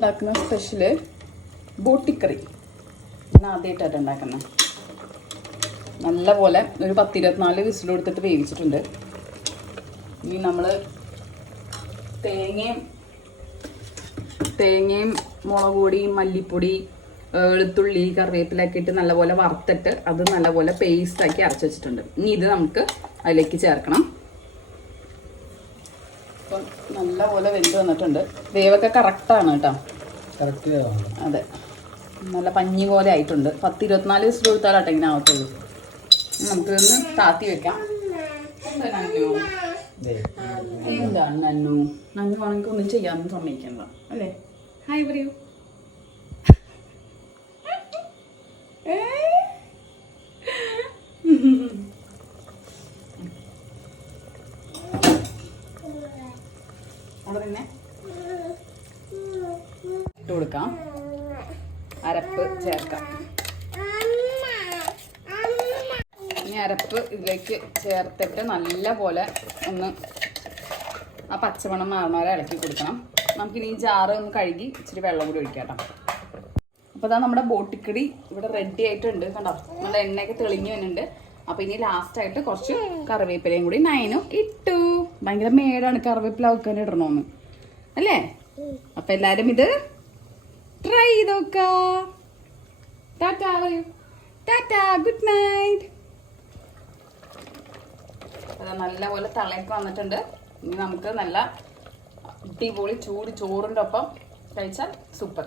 ഉണ്ടാക്കുന്ന സ്പെഷ്യൽ ബോട്ടിക്കറി. ഞാൻ ആദ്യമായിട്ടാണ് ഉണ്ടാക്കുന്നത്. നല്ലപോലെ ഒരു പത്തിരുപത്തിനാല് വിസിൽ കൊടുത്തിട്ട് വേവിച്ചിട്ടുണ്ട്. ഇനി നമ്മൾ തേങ്ങയും തേങ്ങയും മുളക് പൊടിയും മല്ലിപ്പൊടി വെളുത്തുള്ളി കറിവേപ്പിലൊക്കെ ഇട്ട് നല്ലപോലെ വറുത്തിട്ട് അത് നല്ലപോലെ പേസ്റ്റാക്കി അരച്ച് വെച്ചിട്ടുണ്ട്. ഇനി ഇത് നമുക്ക് അതിലേക്ക് ചേർക്കണം. അപ്പം നല്ലപോലെ വെന്ത് വന്നിട്ടുണ്ട്. വേവൊക്കെ കറക്റ്റാണ് കേട്ടോ. കറക്റ്റ് അതെ. നല്ല പഞ്ഞി പോലെ ആയിട്ടുണ്ട്. പത്ത് ഇരുപത്തിനാല് ദിവസം കൊടുത്താലാട്ടെ ഇങ്ങനെ ആവത്തുള്ളൂ. നമുക്കിതൊന്ന് താത്തി വെക്കാം. എന്താണ് നന്നു? നന്നു ആണെങ്കിൽ ഒന്നും ചെയ്യാമെന്ന് സമ്മതിക്കണ്ട. അല്ലേ? ഹായ് പറയൂ. അവിടെ തന്നെ ഇട്ട് കൊടുക്കാം. അരപ്പ് ചേർക്കാം. ഇനി അരപ്പ് ഇതിലേക്ക് ചേർത്തിട്ട് നല്ല പോലെ ഒന്ന് ആ പച്ചമണം മാറുന്നവരെ ഇളക്കി കൊടുക്കണം. നമുക്കിനി ഈ ജാറ് ഒന്ന് കഴുകി ഇച്ചിരി വെള്ളം കൂടി ഒഴിക്കാം കേട്ടോ. അപ്പോൾ അതാ നമ്മുടെ ബോട്ടിക്കടി ഇവിടെ റെഡി ആയിട്ടുണ്ട്. കണ്ടോ? നമ്മുടെ എണ്ണയൊക്കെ തെളിഞ്ഞു വരുന്നുണ്ട്. അപ്പോൾ ഇനി ലാസ്റ്റ് ആയിട്ട് കുറച്ച് കറിവേപ്പിലയും കൂടി നയനും ഇട്ടു. ഭയങ്കര മേടാണ് കറിവേപ്പില വെക്കാൻ ഇടണമെന്ന് അല്ലേ? അപ്പം എല്ലാരും ഇത് ട്രൈ ചെയ്ത് ടാറ്റ ടാറ്റ ഗുഡ് നൈറ്റ് അത് നല്ലപോലെ തളയൊക്കെ വന്നിട്ടുണ്ട്. ഇനി നമുക്ക് നല്ല അടിപൊളി ചൂട് ചോറിന്റെ ഒപ്പം കഴിച്ചാൽ സൂപ്പർ